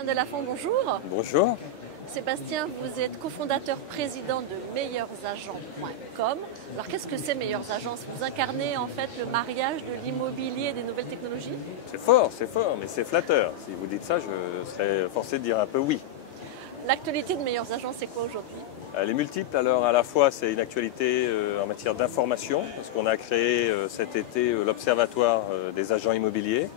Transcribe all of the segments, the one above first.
Sébastien Delafont, bonjour. Bonjour. Sébastien, vous êtes cofondateur président de meilleursagents.com. Alors qu'est-ce que c'est Meilleures Agences? Vous incarnez en fait le mariage de l'immobilier et des nouvelles technologies? C'est fort, mais c'est flatteur. Si vous dites ça, je serais forcé de dire un peu oui. L'actualité de Meilleures Agences, c'est quoi aujourd'hui? Elle est multiple, alors à la fois c'est une actualité en matière d'information, parce qu'on a créé cet été l'Observatoire des agents immobiliers.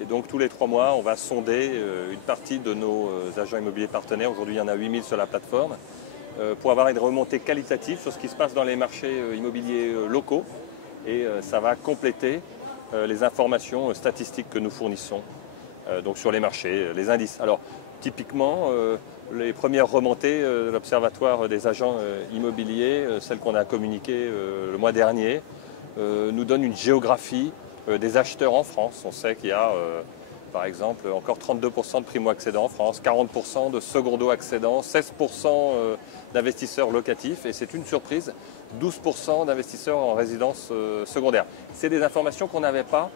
Et donc tous les 3 mois, on va sonder une partie de nos agents immobiliers partenaires. Aujourd'hui, il y en a 8000 sur la plateforme, pour avoir une remontée qualitative sur ce qui se passe dans les marchés immobiliers locaux. Et ça va compléter les informations statistiques que nous fournissons donc sur les marchés, les indices. Alors typiquement, les premières remontées de l'Observatoire des agents immobiliers, celles qu'on a communiquées le mois dernier, nous donnent une géographie des acheteurs en France. On sait qu'il y a par exemple encore 32% de primo-accédants en France, 40% de secondo-accédants, 16% d'investisseurs locatifs et c'est une surprise, 12% d'investisseurs en résidence secondaire. C'est des informations qu'on n'avait pas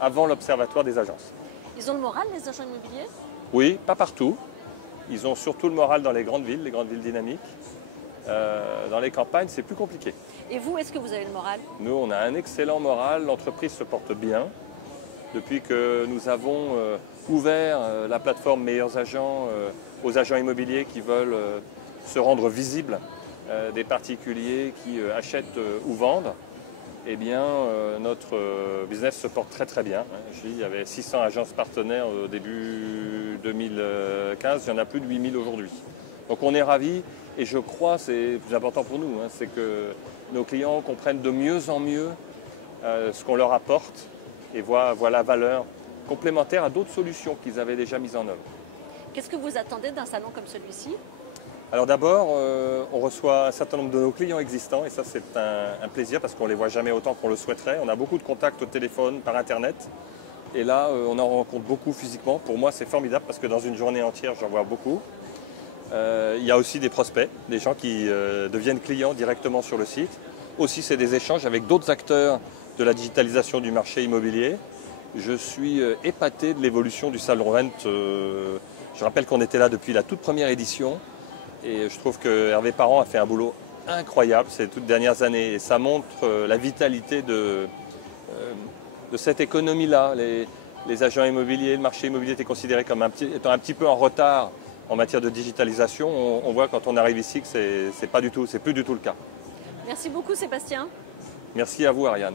avant l'Observatoire des agences. Ils ont le moral, les agents immobiliers? Oui, pas partout. Ils ont surtout le moral dans les grandes villes dynamiques. Dans les campagnes, c'est plus compliqué. Et vous, est-ce que vous avez le moral? Nous, on a un excellent moral. L'entreprise se porte bien. Depuis que nous avons ouvert la plateforme Meilleurs Agents aux agents immobiliers qui veulent se rendre visibles des particuliers qui achètent ou vendent, eh bien, notre business se porte très bien. Je dis, il y avait 600 agences partenaires au début 2015, il y en a plus de 8000 aujourd'hui. Donc on est ravis et je crois, c'est plus important pour nous, c'est que nos clients comprennent de mieux en mieux ce qu'on leur apporte et voient la valeur complémentaire à d'autres solutions qu'ils avaient déjà mises en œuvre. Qu'est-ce que vous attendez d'un salon comme celui-ci? Alors d'abord, on reçoit un certain nombre de nos clients existants et ça c'est un plaisir parce qu'on ne les voit jamais autant qu'on le souhaiterait. On a beaucoup de contacts au téléphone, par internet et là on en rencontre beaucoup physiquement. Pour moi c'est formidable parce que dans une journée entière j'en vois beaucoup. Il y a aussi des prospects, des gens qui deviennent clients directement sur le site. Aussi c'est des échanges avec d'autres acteurs de la digitalisation du marché immobilier. Je suis épaté de l'évolution du Salon Rent. Je rappelle qu'on était là depuis la toute première édition. Et je trouve que Hervé Parent a fait un boulot incroyable ces toutes dernières années. Et ça montre la vitalité de cette économie-là. Les agents immobiliers, le marché immobilier était considéré comme étant un petit peu en retard en matière de digitalisation. On voit quand on arrive ici que c'est plus du tout le cas. Merci beaucoup Sébastien. Merci à vous Ariane.